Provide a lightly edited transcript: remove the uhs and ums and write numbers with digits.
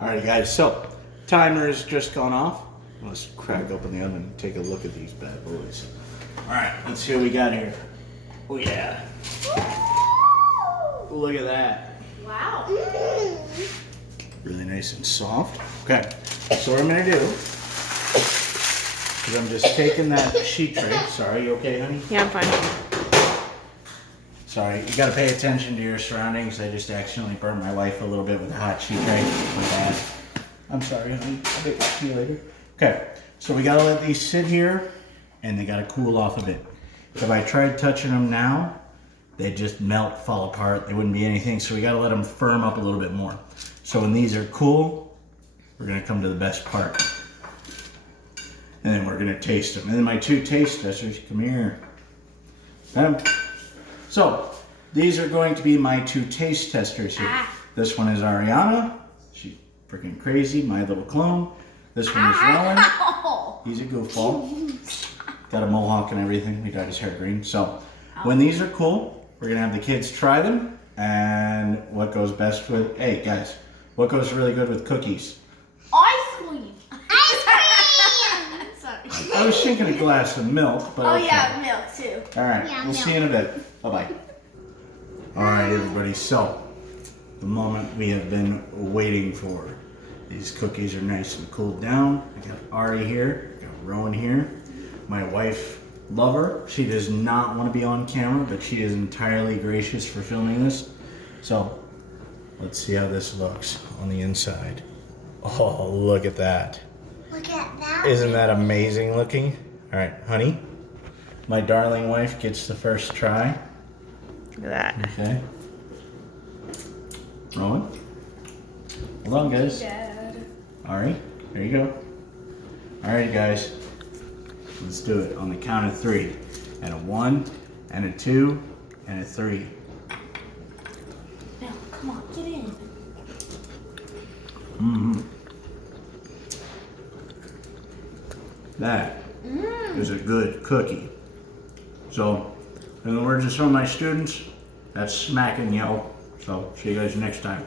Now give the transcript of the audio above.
Alright guys, so timer has just gone off. Let's crack open the oven and take a look at these bad boys. Alright, let's see what we got here. Oh yeah. Look at that. Wow. Really nice and soft. Okay, so what I'm gonna do is I'm just taking that sheet tray. Sorry, you okay, honey? Yeah, I'm fine. Sorry, you gotta pay attention to your surroundings. I just accidentally burned my wife a little bit with a hot sheet tray. My bad. I'm sorry, honey. I'll see you later. Okay, so we gotta let these sit here and they gotta cool off a bit. If I tried touching them now, they'd just melt, fall apart. They wouldn't be anything, so we gotta let them firm up a little bit more. So when these are cool, we're gonna come to the best part. And then we're gonna taste them. And then my two taste testers, come here. So, these are going to be my two taste testers here. This one is Ariana. She's freaking crazy, my little clone. This one is Rowan. He's a goofball. Got a mohawk and everything. We dyed his hair green. So, when these are cool, we're gonna have the kids try them. And what goes best with, hey guys, what goes really good with cookies? Ice cream. Ice cream. Sorry. I was thinking a glass of milk, but Oh okay. yeah, milk too. All right, Yeah, we'll see you in a bit. Bye-bye. All right, everybody, so the moment we have been waiting for. These cookies are nice and cooled down. I got Ari here, I got Rowan here. My wife, Lover, she does not want to be on camera, but she is entirely gracious for filming this. So let's see how this looks on the inside. Oh, look at that. Look at that. Isn't that amazing looking? All right, honey, my darling wife gets the first try. Look at that. Okay. Rowan. Hold on, guys. Dad. All right, there you go. All right, guys. Let's do it on the count of 3. And a 1, and a 2, and a 3. Now, come on, get in. Mm-hmm. That is a good cookie. So, in the words of some of my students, that's smack and yell. So, see you guys next time.